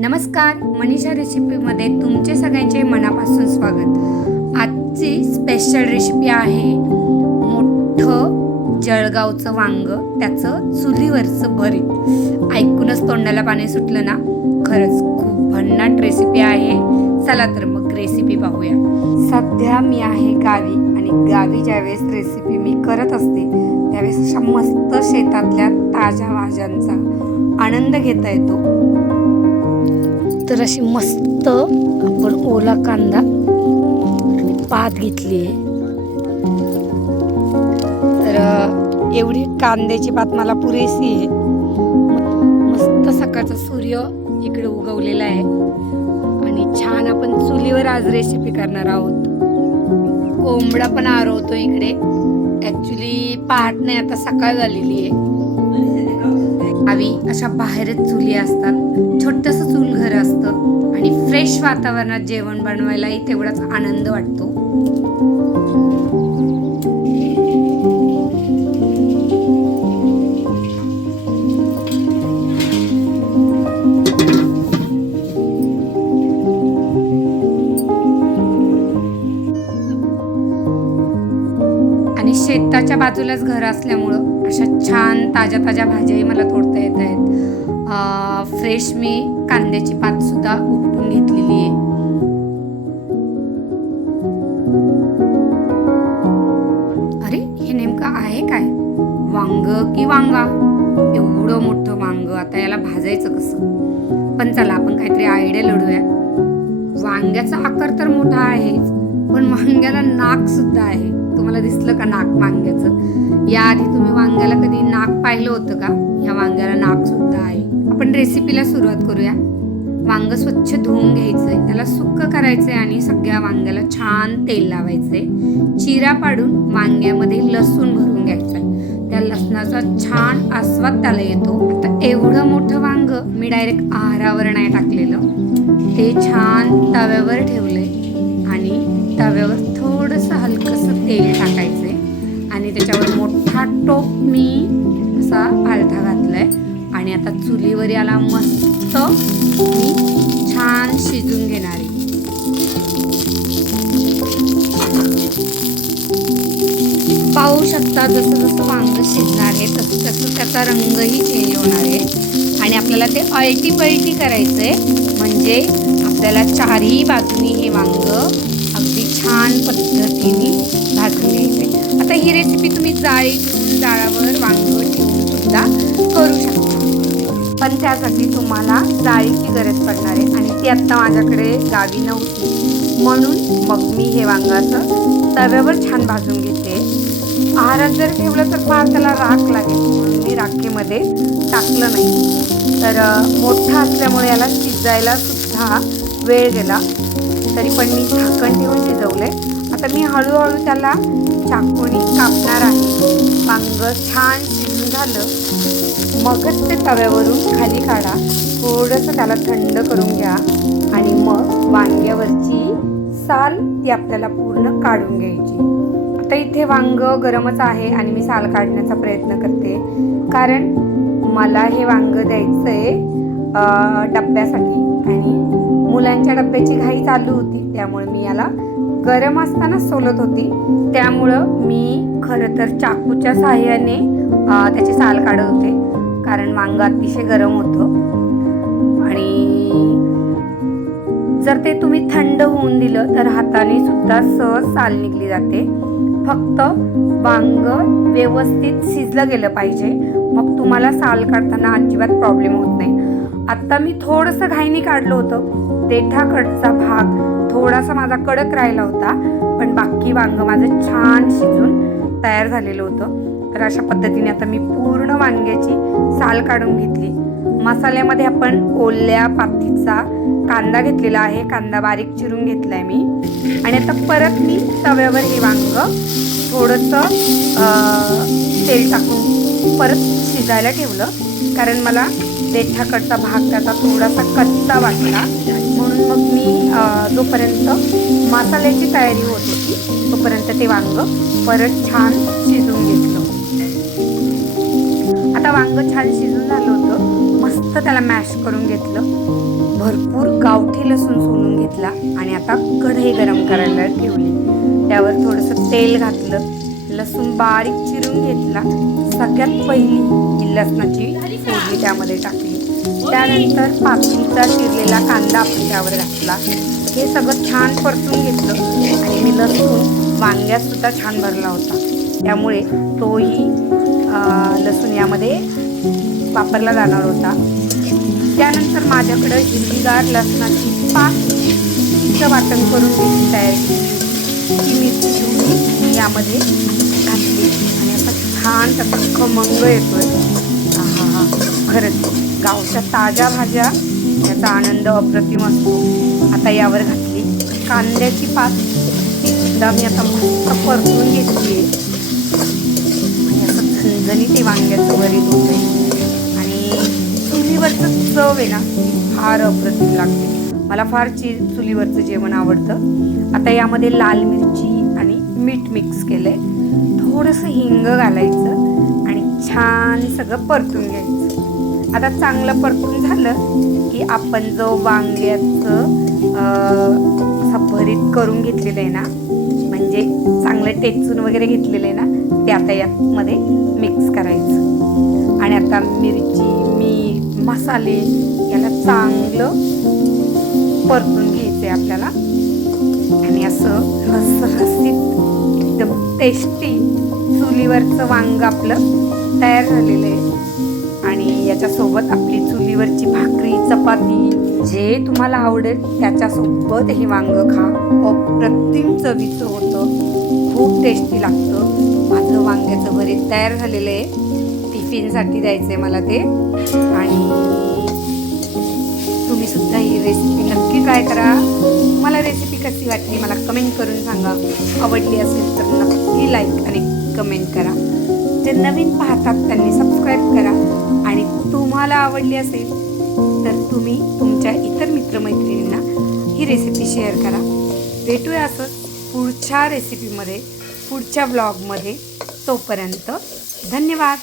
नमस्कार, मनीषा रेसिपीमध्ये तुमचे सगळ्यांचे मनापासून स्वागत। आजची स्पेशल रेसिपी आहे मोठं जळगावचं वांग, त्याचं चुलीवरचं भरीत। ऐकूनच तोंडाला पाणी सुटलं ना? खरंच खूप भन्नाट रेसिपी आहे। चला तर मग रेसिपी पाहूया। सध्या मी आहे गावी आणि गावी ज्यावेळेस रेसिपी मी करत असते त्यावेळेस अशा मस्त शेतातल्या ताज्या भाज्यांचा आनंद घेता येतो। तर अशी मस्त आपण ओला कांदा आणि पात घेतली आहे। तर एवढी कांद्याची पात मला पुरेशी आहे। मस्त सकाळचा सूर्य इकडे उगवलेला आहे आणि छान आपण चुलीवर आज रेसिपी करणार आहोत। कोंबडा पण आरवतो इकडे। ॲक्च्युली पहाट नाही, आता सकाळ झालेली आहे। गावी अशा बाहेरच चुली असतात, छोटंसं चूल घर असतं आणि फ्रेश वातावरणात जेवण बनवायलाही तेवढाच आनंद वाटतो। आणि शेताच्या बाजूलाच घर असल्यामुळं अशा छान ताज्या ताज्या भाज्याही मला तोडता येत आहेत। फ्रेश मी कांद्याची पात सुद्धा उपटून घेतलेली आहे। अरे, हे नेमकं आहे काय? वांग की वांगा? एवढं मोठं वांग, आता याला भाजायचं कसं? पण चला आपण काहीतरी आयडिया लढूया। वांग्याचा आकार तर मोठा आहेच, पण वांग्याला नाक सुद्धा आहे। तुम्हाला दिसलं का नाक वांग्याचं? याआधी तुम्ही वांग्याला कधी नाक पाहिलं होतं का? ह्या वांग्याला नाक सुद्धा आहे। आपण रेसिपीला सुरुवात करूया। वांग स्वच्छ धुवून घ्यायचंय, त्याला सुक्क करायचंय आणि सगळ्या वांग्याला छान तेल लावायचंय। चिरा पाडून वांग्यामध्ये लसूण भरून घ्यायचंय, त्या लसणाचा छान आस्वाद त्याला येतो। आता एवढं मोठं वांग मी डायरेक्ट आहारावर नाही टाकलेलं, ते छान तव्यावर ठेवलंय आणि तव्यावर थोडंसं हलकंसं तेल टाकायचंय आणि त्याच्यावर मोठा टोप मी असा पालथा घातलाय आणि आता चुलीवर याला मस्त मी छान शिजून घेणार आहे। पाहू शकता जसं जसं वांग शिजणार आहे तसं तसं त्याचा रंगही चेंज होणार आहे आणि आपल्याला ते अळटी पळटी करायचंय, म्हणजे आपल्याला चारही बाजूनी हे वांग अगदी छान पद्धतीने भाजून घ्यायचंय। आता ही रेसिपी तुम्ही जाळी ठेवून जाळावर वांग ठेवून सुद्धा करू शकता, पण त्यासाठी तुम्हाला जाळीची गरज पडणार आहे आणि ती आत्ता माझ्याकडे गावी नव्हती, म्हणून मग मी हे वांग असं तव्यावर छान भाजून घेते। आहारात जर ठेवलं तर फार त्याला राख लागेल, म्हणून मी राखेमध्ये टाकलं नाही। तर मोठा असल्यामुळे याला शिजायला सुद्धा वेळ गेला, तरी पण मी झाकण ठेवून शिजवले। आता मी हळूहळू त्याला चाकूने कापणार आहे। वांग छान शिजून झालं मगच ते तव्यावरून खाली काढा, थोडंसं त्याला थंड करून घ्या आणि मग वांग्यावरची साल ती आपल्याला पूर्ण काढून घ्यायची। आता इथे वांग गरमच आहे आणि मी साल काढण्याचा प्रयत्न करते, कारण मला हे वांग द्यायचंय डब्यासाठी आणि मुलांच्या डब्याची घाई चालू होती, त्यामुळे मी याला गरम असताना सोलत होती। त्यामुळं मी खरं तर चाकूच्या साहाय्याने त्याची साल काढत होते, कारण वांग अतिशय गरम होतं आणि जर ते तुम्ही थंड होऊन दिलं तर हाताने सुद्धा सहज साल निघली जाते। फक्त वांग व्यवस्थित शिजलं गेलं पाहिजे, मग तुम्हाला साल काढताना अजिबात प्रॉब्लेम होत नाही। आत्ता मी थोडंसं घाईने काढलं होतं, देठाकडचा भाग थोडासा माझा कडक राहिला होता, पण बाकी वांग माझं छान शिजून तयार झालेलं होतं। तर अशा पद्धतीने आता मी पूर्ण वांग्याची साल काढून घेतली। मसाल्यामध्ये आपण ओल्या पातीचा कांदा घेतलेला आहे, कांदा बारीक चिरून घेतलाय मी आणि आता परत मी तव्यावर हे वांग थोडंसं तेल टाकून परत शिजायला ठेवलं, कारण मला देठाकडचा भाग त्याचा थोडासा कच्चा वाटला, म्हणून मग मी जोपर्यंत मसाल्याची तयारी होत होती तोपर्यंत ते वांग परत छान शिजून घेतलं। आता वांग छान शिजून झालं होतं, मस्त त्याला मॅश करून घेतलं भरपूर गावठी लसूण सोलून घेतला आणि आता कढई गरम करायला ठेवली. त्यावर थोडंसं तेल घातलं, लसूण बारीक चिरून घेतला. सगळ्यात पहिली ही लसणाची फोडणी त्यामध्ये टाकली. त्यानंतर पातळीचा चिरलेला कांदा आपण त्यावर घातला. हे सगळं छान परतून घेतलं आणि मी लसूण वांग्यातसुद्धा छान भरला होता, त्यामुळे तोही लसूण यामध्ये वापरला जाणार होता. त्यानंतर माझ्याकडं हिरवीगार लसणाची पाचचं वाटण करून घ्यायची तयारी. ती मिरची यामध्ये घातली आणि आता छान त्याचा खमंग येतोय. हा खरंच गावच्या ताज्या भाज्या याचा आनंद अप्रतिम असतो. आता यावर घातली कांद्याची पात, एकदा मी आता मस्त परतून घेतली आहे आणि असं झणझणीत वांग्याचं भरीत होते आणि चुलीवरचं चव आहे ना फार अप्रतिम लागते. मला फार चुलीवरचं जेवण आवडतं. आता यामध्ये लाल मिरची आणि मीठ मिक्स केलंय, थोडंसं हिंग घालायचं आणि छान सगळं परतून घ्यायचं. आता चांगलं परतून झालं की आपण जो वांग्याचं असं भरीत करून घेतलेलं आहे ना, म्हणजे चांगलं टेचून वगैरे घेतलेलं आहे ना, ते आता यामध्ये मिक्स करायचं आणि आता मिरची, मीठ, मसाले याला चांगलं परतून घ्यायचं आहे आपल्याला आणि असं रसरशीत एकदम टेस्टी चुलीवरचं वांग आपलं तयार झालेलं आहे. आणि याच्यासोबत आपली चुलीवरची भाकरी, चपाती जे तुम्हाला आवडेल त्याच्यासोबत हे वांग खा. अप्रतिम चवीचं होतं, खूप टेस्टी लागतं. माझं वांग्याचं भरीत तयार झालेलं आहे. टिफिनसाठी द्यायचं आहे मला ते. आणि तुम्ही सुद्धा ही रेसिपी नक्की ट्राय करा. मला रेसिपी कशी वाटली मला कमेंट करून सांगा. आवडली असेल तर नक्की लाईक आणि कमेंट करा. जे नवीन पाहतात त्यांनी सबस्क्राईब करा आणि तुम्हाला आवडली असेल तर तुम्ही तुमच्या इतर मित्रमैत्रिणींना ही रेसिपी शेअर करा. भेटूया असंच पुढच्या रेसिपीमध्ये, पुढच्या ब्लॉगमध्ये. तोपर्यंत धन्यवाद.